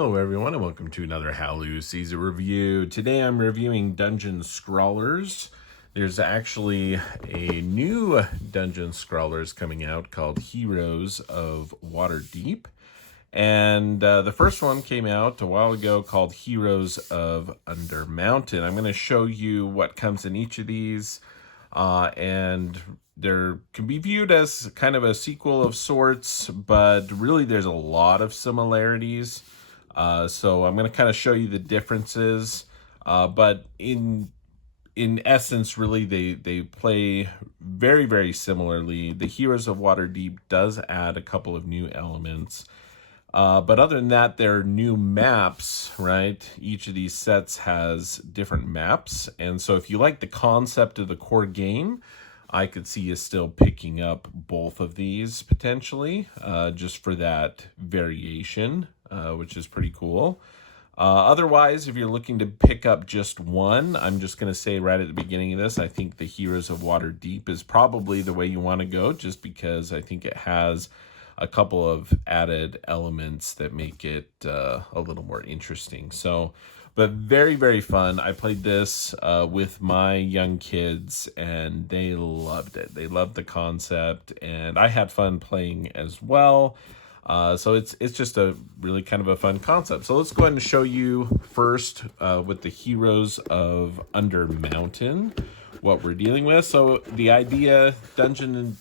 Hello everyone and welcome to another Hallyu Season review. Today I'm reviewing Dungeon Scrawlers. There's actually a new Dungeon Scrawlers coming out called Heroes of Waterdeep. And the first one came out a while ago called Heroes of Undermountain. I'm going to show you what comes in each of these. And there can be viewed as kind of a sequel of sorts, but really there's a lot of similarities. So I'm going to kind of show you the differences, but in essence, really they play very, very similarly. The Heroes of Waterdeep does add a couple of new elements, but other than that, they're new maps, right? Each of these sets has different maps, and so if you like the concept of the core game, I could see you still picking up both of these potentially, just for that variation, which is pretty cool. Otherwise, if you're looking to pick up just one, I'm just going to say right at the beginning of this, I think the Heroes of Waterdeep is probably the way you want to go, just because I think it has a couple of added elements that make it a little more interesting. So, but very, very fun. I played this with my young kids, and they loved it. They loved the concept, and I had fun playing as well. So it's just a really kind of a fun concept. So let's go ahead and show you first with the Heroes of Undermountain what we're dealing with. So the idea, Dungeons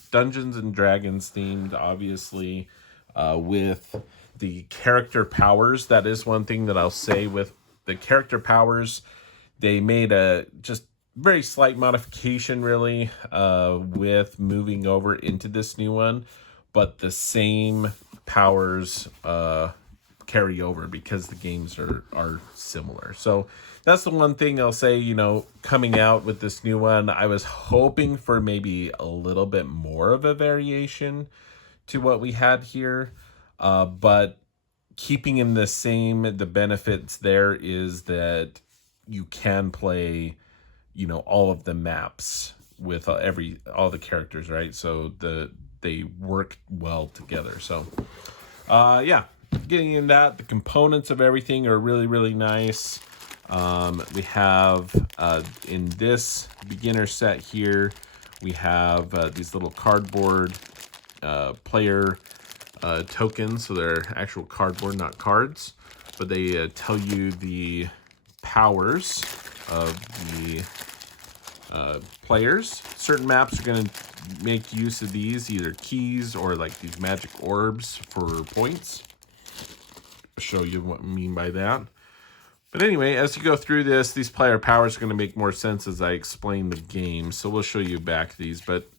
and Dragons themed, obviously, with the character powers. That is one thing that I'll say with the character powers. They made a just very slight modification, really, with moving over into this new one, but the same powers carry over because the games are similar. So that's the one thing I'll say, coming out with this new one, I was hoping for maybe a little bit more of a variation to what we had here, but keeping in the same, the benefits there is that you can play, all of the maps with all the characters, right? So they work well together. So yeah, getting in that, the components of everything are really, really nice. We have in this beginner set here, we have these little cardboard player tokens. So they're actual cardboard, not cards, but they tell you the powers of the players. Certain maps are going to make use of these, either keys or like these magic orbs for points. I'll show you what I mean by that. But anyway, as you go through this, these player powers are going to make more sense as I explain the game. So we'll show you back these. But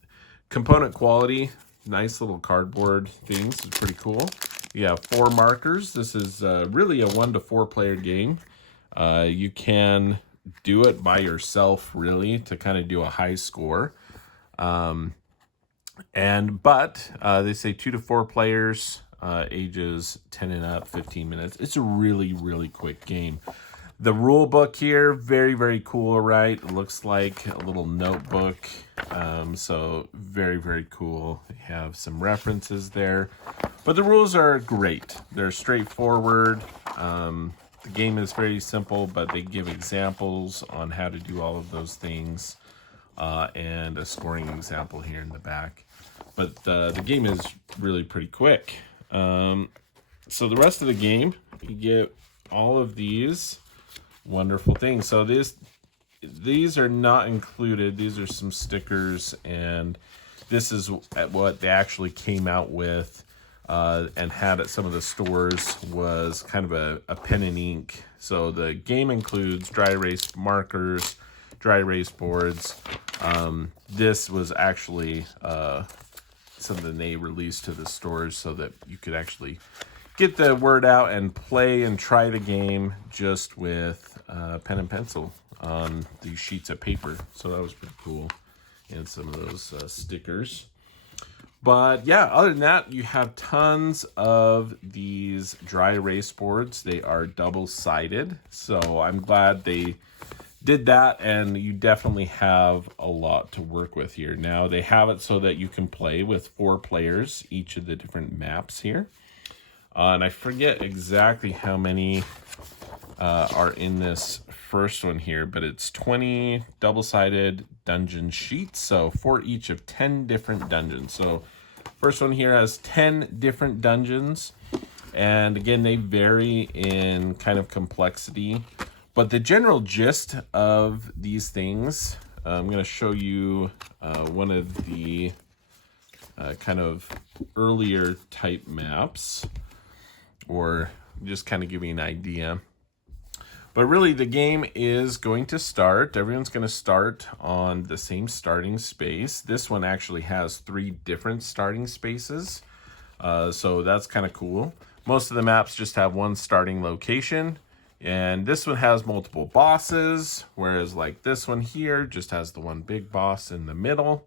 component quality, nice little cardboard things. It's pretty cool. You have 4 markers. This is really a 1 to 4 player game. You can do it by yourself, really, to kind of do a high score. But they say 2 to 4 players, ages 10 and up, 15 minutes. It's a really, really quick game. The rule book here, very, very cool, right? It looks like a little notebook. So very, very cool. They have some references there. But the rules are great. They're straightforward. The game is very simple, but they give examples on how to do all of those things. And a scoring example here in the back. But the game is really pretty quick. So the rest of the game, you get all of these wonderful things. So these are not included. These are some stickers, and this is what they actually came out with and had at some of the stores, was kind of a pen and ink. So the game includes dry erase markers, dry erase boards. This was actually something they released to the stores so that you could actually get the word out and play and try the game just with pen and pencil on these sheets of paper. So that was pretty cool. And some of those stickers. But yeah, other than that, you have tons of these dry erase boards. They are double-sided. So I'm glad they did that, and you definitely have a lot to work with here. Now they have it so that you can play with 4 players, each of the different maps here. And I forget exactly how many are in this first one here, but it's 20 double-sided dungeon sheets, so for each of 10 different dungeons. So first one here has 10 different dungeons, and again, they vary in kind of complexity, but the general gist of these things, I'm going to show you one of the kind of earlier type maps, or just kind of give you an idea. But really, the game is going to start. Everyone's going to start on the same starting space. This one actually has 3 different starting spaces, so that's kind of cool. Most of the maps just have one starting location, and this one has multiple bosses, whereas like this one here just has the one big boss in the middle.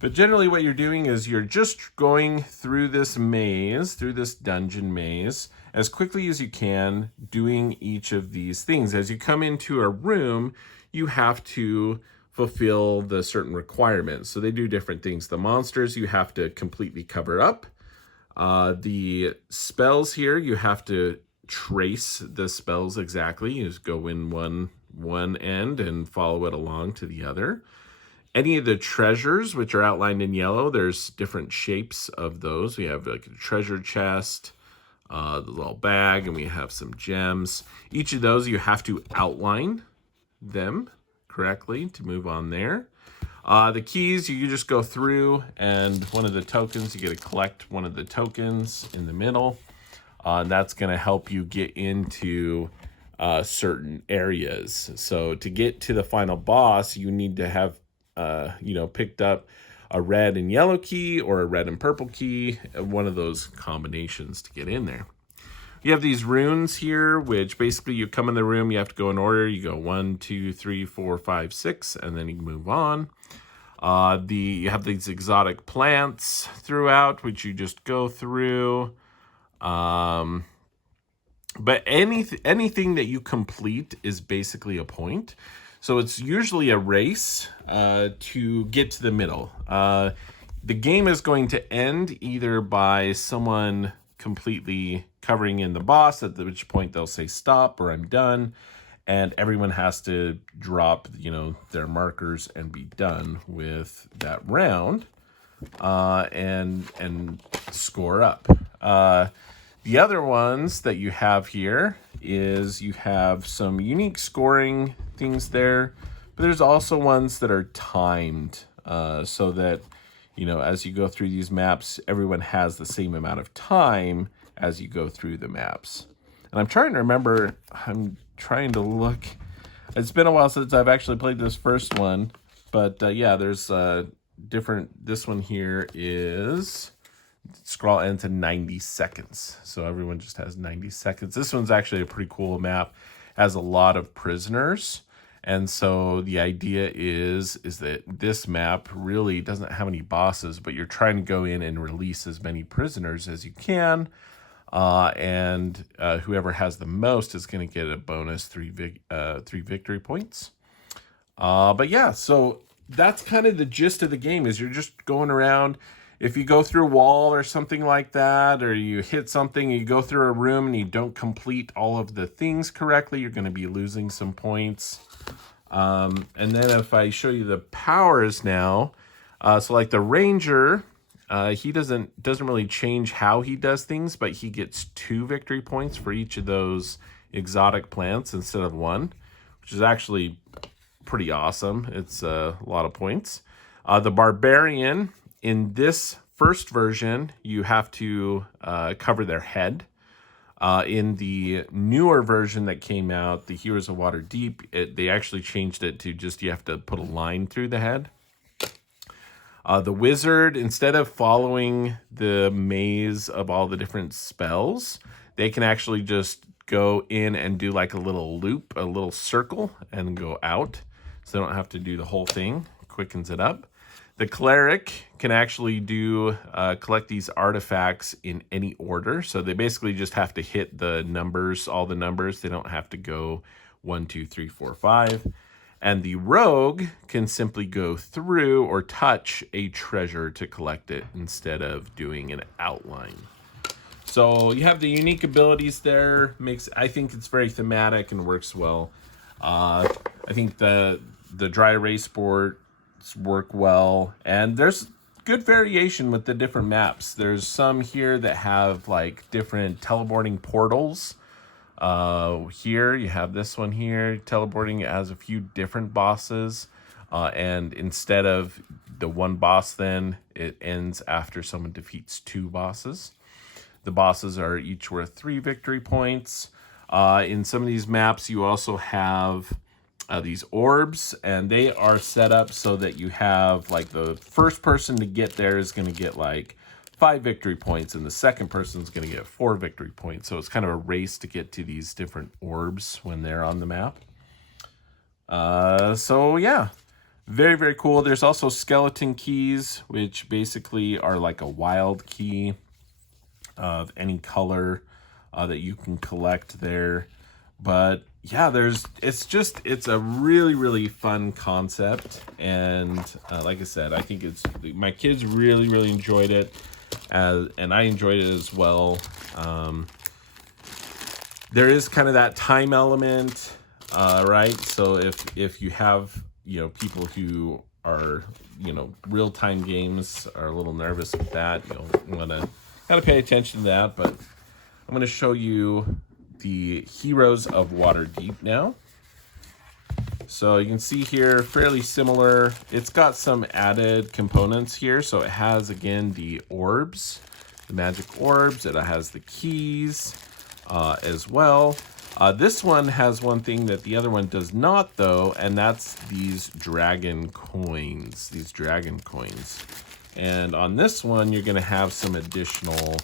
But generally what you're doing is you're just going through this maze, through this dungeon maze, as quickly as you can, doing each of these things. As you come into a room, you have to fulfill the certain requirements. So they do different things. The monsters you have to completely cover up. The spells here, you have to trace the spells exactly. You just go in one end and follow it along to the other. Any of the treasures, which are outlined in yellow, there's different shapes of those. We have like a treasure chest, the little bag, and we have some gems. Each of those, you have to outline them correctly to move on there. The keys, you just go through, and one of the tokens, you get to collect one of the tokens in the middle. And that's going to help you get into certain areas. So to get to the final boss, you need to have picked up a red and yellow key or a red and purple key, one of those combinations to get in there. You have these runes here, which basically you come in the room, you have to go in order. You go 1, 2, 3, 4, 5, 6, and then you move on. You have these exotic plants throughout, which you just go through. But anything that you complete is basically a point. So it's usually a race to get to the middle. The game is going to end either by someone completely covering in the boss, at which point they'll say stop or I'm done, and everyone has to drop, their markers and be done with that round, and score up. The other ones that you have here is you have some unique scoring things there, but there's also ones that are timed, so that, as you go through these maps, everyone has the same amount of time as you go through the maps. And I'm trying to remember, I'm trying to look. It's been a while since I've actually played this first one, but yeah, there's different. This one here is scroll into 90 seconds. So everyone just has 90 seconds. This one's actually a pretty cool map. Has a lot of prisoners. And so the idea is that this map really doesn't have any bosses, but you're trying to go in and release as many prisoners as you can. And whoever has the most is going to get a bonus 3 victory points. But yeah, so that's kind of the gist of the game, is you're just going around. If you go through a wall or something like that, or you hit something, you go through a room and you don't complete all of the things correctly, you're going to be losing some points. And then if I show you the powers now, so like the ranger, he doesn't really change how he does things, but he gets 2 victory points for each of those exotic plants instead of 1, which is actually pretty awesome. It's a lot of points. The barbarian, in this first version, you have to cover their head. In the newer version that came out, the Heroes of Waterdeep, they actually changed it to just you have to put a line through the head. The wizard, instead of following the maze of all the different spells, they can actually just go in and do like a little loop, a little circle, and go out. So they don't have to do the whole thing. Quickens it up. The cleric can actually collect these artifacts in any order. So they basically just have to hit the numbers, all the numbers. They don't have to go 1, 2, 3, 4, 5. And the rogue can simply go through or touch a treasure to collect it instead of doing an outline. So you have the unique abilities there. I think it's very thematic and works well. I think the dry erase boards work well, and there's good variation with the different maps. There's some here that have like different teleporting portals. Here you have this one here, teleporting. It has a few different bosses, and instead of the one boss, then it ends after someone defeats 2 bosses. The bosses are each worth 3 victory points. In some of these maps, you also have these orbs, and they are set up so that you have like the first person to get there is going to get like 5 victory points, and the second person is going to get 4 victory points. So it's kind of a race to get to these different orbs when they're on the map. So yeah, very, very cool. There's also skeleton keys, which basically are like a wild key of any color that you can collect there. But yeah, it's a really, really fun concept. And like I said, I think my kids really, really enjoyed it. And I enjoyed it as well. There is kind of that time element, right? So if you have, people who are, real-time games are a little nervous with that, you'll want to kind of pay attention to that. But I'm going to show you the Heroes of Waterdeep now. So you can see here, fairly similar. It's got some added components here. So it has, again, the orbs, the magic orbs. It has the keys as well. This one has one thing that the other one does not, though, and that's these dragon coins. And on this one, you're going to have some additional,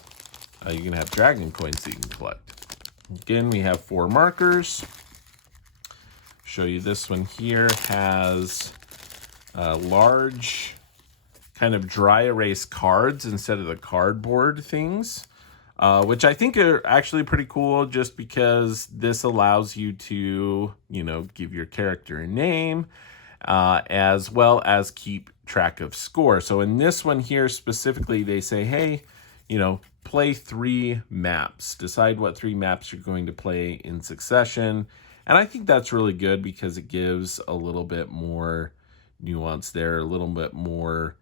you're going to have dragon coins that you can collect. Again, we have 4 markers. Show you this one here has large kind of dry erase cards instead of the cardboard things, which I think are actually pretty cool, just because this allows you to, give your character a name, as well as keep track of score. So in this one here specifically, they say, hey, play 3 maps. Decide what 3 maps you're going to play in succession. And I think that's really good because it gives a little bit more nuance there, a little bit more,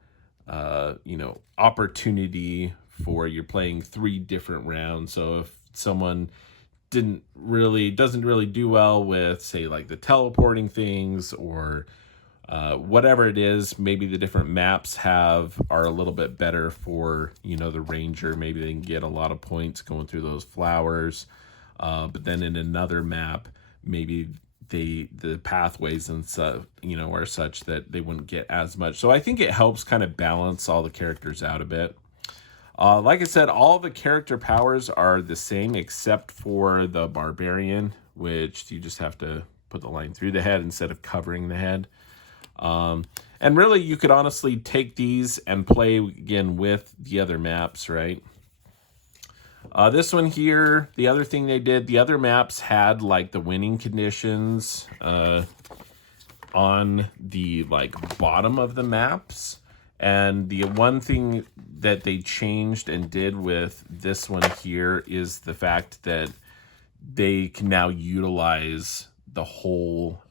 opportunity for you're playing 3 different rounds. So if someone doesn't really do well with, say, like the teleporting things or whatever it is, maybe the different maps are a little bit better for, the ranger. Maybe they can get a lot of points going through those flowers. But then in another map, maybe the pathways and stuff, are such that they wouldn't get as much. So I think it helps kind of balance all the characters out a bit. Like I said, all the character powers are the same except for the barbarian, which you just have to put the line through the head instead of covering the head. And really, you could honestly take these and play again with the other maps, right? This one here, the other thing they did, the other maps had like the winning conditions on the bottom of the maps. And the one thing that they changed and did with this one here is the fact that they can now utilize the whole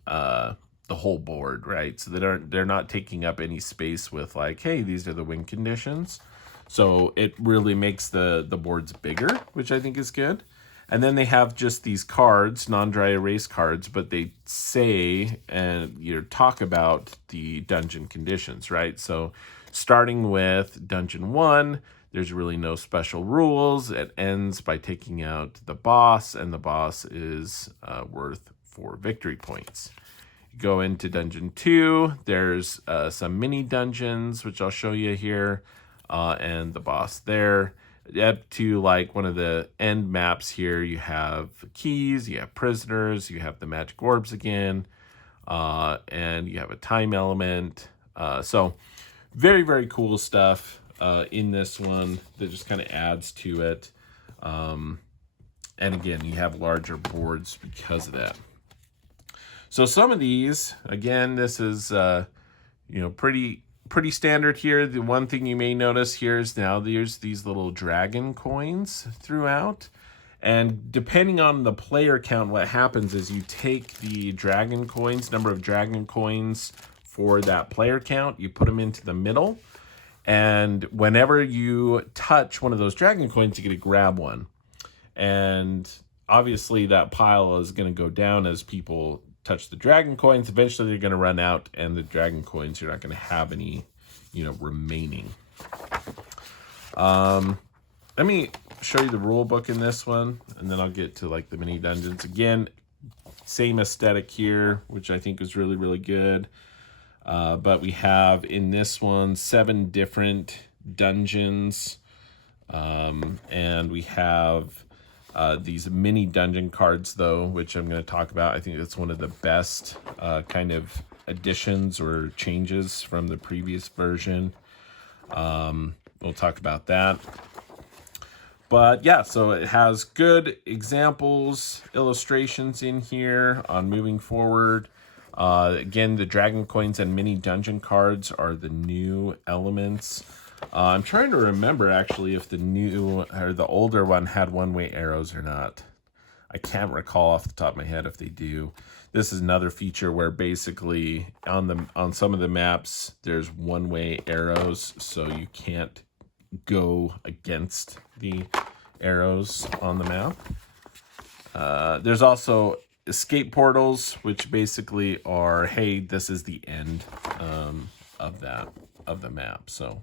board, right? So they're not taking up any space with hey, these are the win conditions. So it really makes the boards bigger, which I think is good. And then they have just these cards, non-dry erase cards, but they say and talk about the dungeon conditions, right? So starting with Dungeon 1, there's really no special rules. It ends by taking out the boss, and the boss is worth 4 victory points. Go into Dungeon 2, there's some mini dungeons, which I'll show you here, and the boss there. Up to one of the end maps here, you have keys, you have prisoners, you have the magic orbs again, and you have a time element. So very, very cool stuff in this one that just kind of adds to it. And again, you have larger boards because of that. So some of these, again, this is, pretty pretty standard here. The one thing you may notice here is now there's these little dragon coins throughout. And depending on the player count, what happens is you take the dragon coins, number of dragon coins for that player count, you put them into the middle. And whenever you touch one of those dragon coins, you get to grab one. And obviously that pile is going to go down as people touch the dragon coins. Eventually they're going to run out, and the dragon coins, you're not going to have any, remaining. Let me show you the rule book in this one, and then I'll get to like the mini dungeons. Again, same aesthetic here, which I think is really, really good. But we have in this one 7 different dungeons, and we have these mini dungeon cards, though, which I'm going to talk about. I think that's one of the best kind of additions or changes from the previous version. We'll talk about that. But yeah, so it has good examples, illustrations in here on moving forward. Again, the dragon coins and mini dungeon cards are the new elements. I'm trying to remember actually if the new or the older one had one-way arrows or not. I can't recall off the top of my head if they do. This is another feature where basically on some of the maps there's one-way arrows, so you can't go against the arrows on the map. There's also escape portals, which basically are, hey, this is the end of the map. So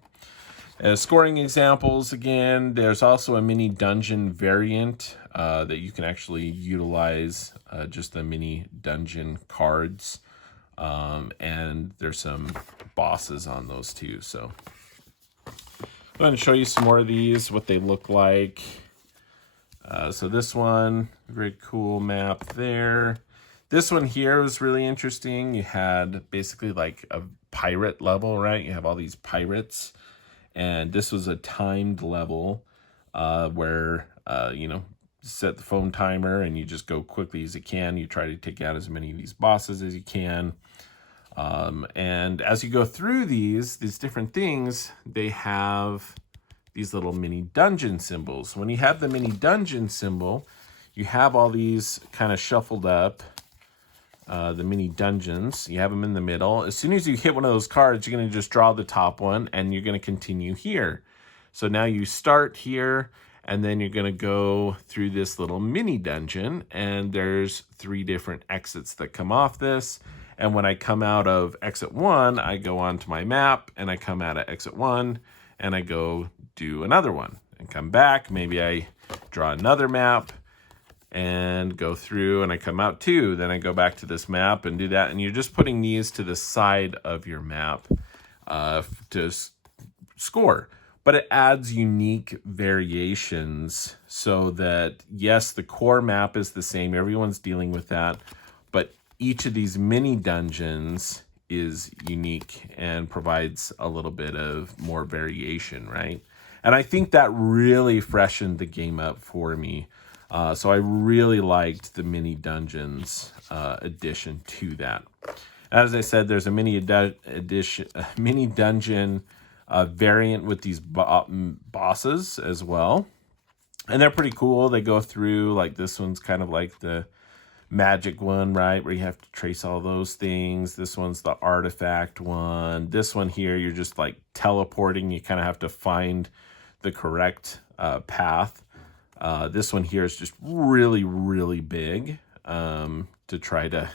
scoring examples, again, there's also a mini dungeon variant that you can actually utilize just the mini dungeon cards, and there's some bosses on those too. So I'm going to show you some more of these, what they look like. So this one, very cool map there. This one here was really interesting. You had basically like a pirate level, right? You have all these pirates. And this was a timed level where, set the phone timer and you just go quickly as you can. You try to take out as many of these bosses as you can. And as you go through these different things, they have these little mini dungeon symbols. When you have the mini dungeon symbol, you have all these kind of shuffled up, the mini dungeons. You have them in the middle. As soon as you hit one of those cards, you're going to just draw the top one, and you're going to continue here. So now you start here, and then you're going to go through this little mini dungeon, and there's 3 different exits that come off this. And when I come out of exit 1, I go onto my map, and I come out of exit 1, and I go do another one and come back. Maybe I draw another map and go through, and I come out too. Then I go back to this map and do that. And you're just putting these to the side of your map to score. But it adds unique variations so that, yes, the core map is the same. Everyone's dealing with that. But each of these mini dungeons is unique and provides a little bit of more variation, right? And I think that really freshened the game up for me. So I really liked the mini dungeons addition to that. As I said, there's a mini dungeon variant with these bosses as well. And they're pretty cool. They go through, like this one's kind of like the magic one, right, where you have to trace all those things. This one's the artifact one. This one here, you're just like teleporting. You kind of have to find the correct path. This one here is just really, really big to try to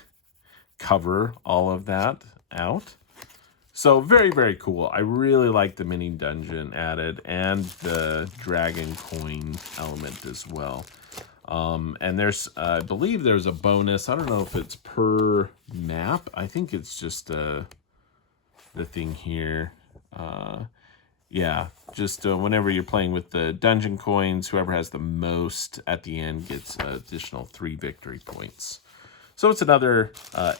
cover all of that out. So very, very cool. I really like the mini dungeon added and the dragon coin element as well. And there's, I believe there's a bonus. I don't know if it's per map. I think it's just the thing here. Yeah, just whenever you're playing with the dungeon coins, whoever has the most at the end gets additional 3 victory points. So it's another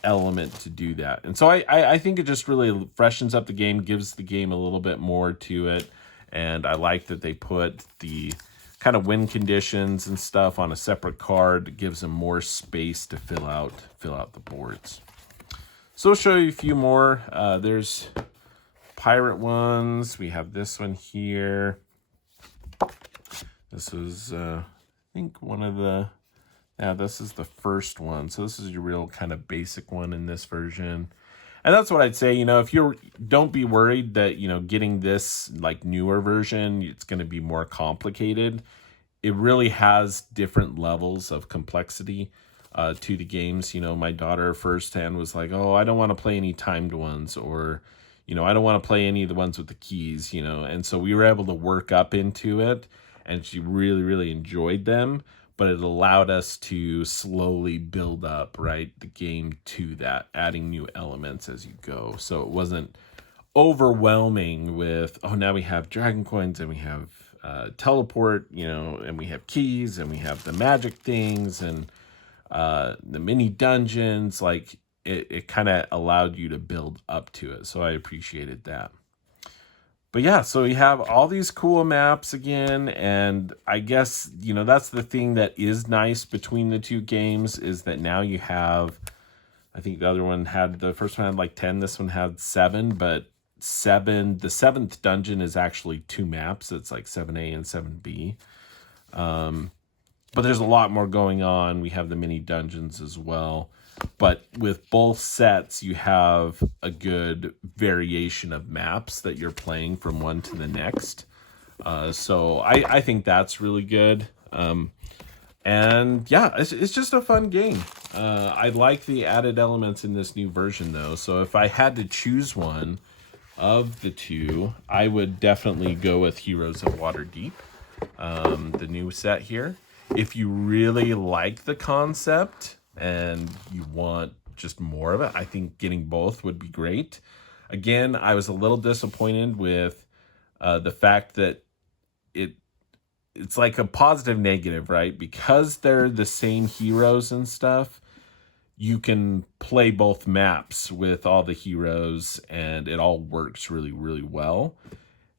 element to do that. And so I think it just really freshens up the game, gives the game a little bit more to it. And I like that they put the kind of win conditions and stuff on a separate card. It gives them more space to fill out the boards. So I'll show you a few more. There's pirate ones. We have this one here. This is, I think, one of the... Yeah, this is the first one. So this is your real kind of basic one in this version. And that's what I'd say, you know, if you're... Don't be worried that, you know, getting this, like, newer version, it's going to be more complicated. It really has different levels of complexity to the games. You know, my daughter firsthand was like, oh, I don't want to play any timed ones, or, you know, I don't want to play any of the ones with the keys, you know. And so we were able to work up into it, and she really, really enjoyed them. But it allowed us to slowly build up, right, the game to that, adding new elements as you go. So it wasn't overwhelming with, oh, now we have dragon coins, and we have teleport, you know, and we have keys, and we have the magic things, and the mini dungeons. Like, it kind of allowed you to build up to it. So I appreciated that. But yeah, so you have all these cool maps again, and I guess, you know, that's the thing that is nice between the two games, is that now you have, I think the other one had, the first one had like 10, this one had 7, but the 7th dungeon is actually 2 maps. It's like 7A and 7B. But there's a lot more going on. We have the mini dungeons as well. But with both sets, you have a good variation of maps that you're playing from one to the next. So I think that's really good. And yeah, it's just a fun game. I like the added elements in this new version, though. So if I had to choose one of the two, I would definitely go with Heroes of Waterdeep, the new set here. If you really like the concept and you want just more of it, I think getting both would be great. Again, I was a little disappointed with the fact that it's like a positive negative, right? Because they're the same heroes and stuff, you can play both maps with all the heroes, and it all works really, really well.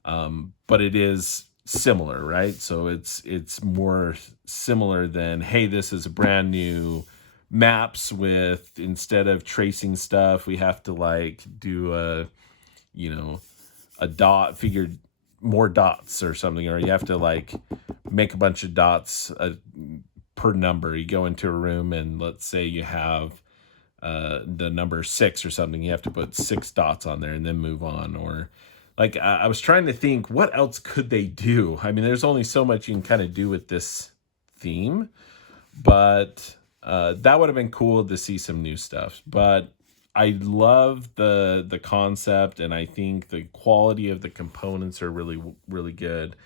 But it is similar, right? So it's more similar than, hey, this is a brand new maps with, instead of tracing stuff, we have to like do a, you know, a dot, figure more dots or something, or you have to like make a bunch of dots per number. You go into a room, and let's say you have the number 6 or something, you have to put 6 dots on there and then move on. Or like, I was trying to think, what else could they do? I mean, there's only so much you can kind of do with this theme, but that would have been cool to see some new stuff. But I love the concept, and I think the quality of the components are really, really good.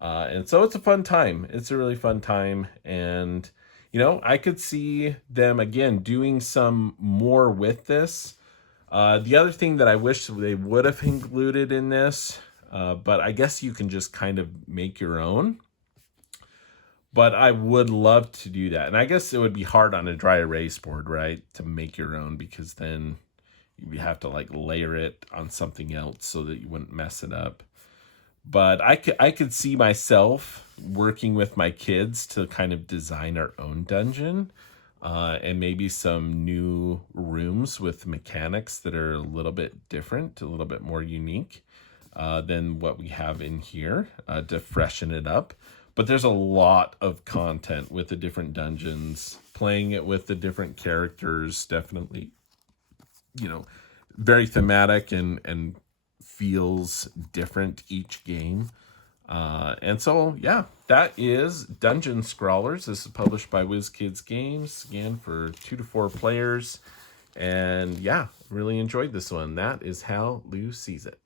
And so it's a fun time. It's a really fun time. And, you know, I could see them, again, doing some more with this. The other thing that I wish they would have included in this, but I guess you can just kind of make your own. But I would love to do that. And I guess it would be hard on a dry erase board, right, to make your own, because then you have to like layer it on something else so that you wouldn't mess it up. But I could see myself working with my kids to kind of design our own dungeon, and maybe some new rooms with mechanics that are a little bit different, a little bit more unique than what we have in here, to freshen it up. But there's a lot of content with the different dungeons, playing it with the different characters, definitely, you know, very thematic and feels different each game. And so, yeah, that is Dungeon Scrawlers. This is published by WizKids Games, again, for 2 to 4 players. And yeah, really enjoyed this one. That is how Lou sees it.